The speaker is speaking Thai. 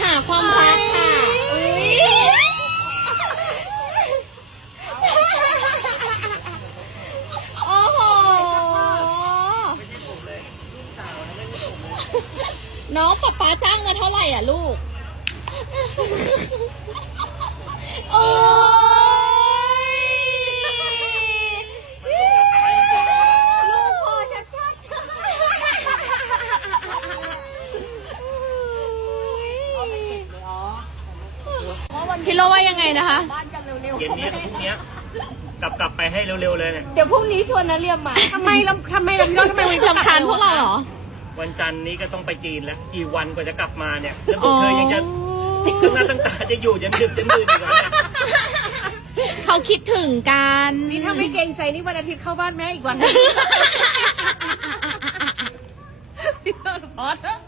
ฉาความรักค่ะโอ้โห น้องป๊าป๊าจ้างมาเท่าไหร่อ่ะลูกพี่โลว่ายังไงนะคะเย็นนี้พรุ่งนี้ กลับกลับไปให้เร็วๆเลยเนี่ย เดี๋ยวพรุ่งนี้ชวนนะเรียมมาทำไมลำทำไมลำยอดทำไมวลำคันพวกเราเหรอ วันจันทร์นี้ก็ต้องไปจีนแล้ว กี่วันกว่าจะกลับมาเนี่ยแล้วพวเคยยังจะตั้งหน้าตั้งตาจะอยู่จะนดึกจะมดื่นอีกแล้วเขาคิดถึงกัน นี่ถ้าไม่เกรงใจนี่วันอาทิตย์เข้าบ้านแม่อีกวันนึงพี่ตอนพอะ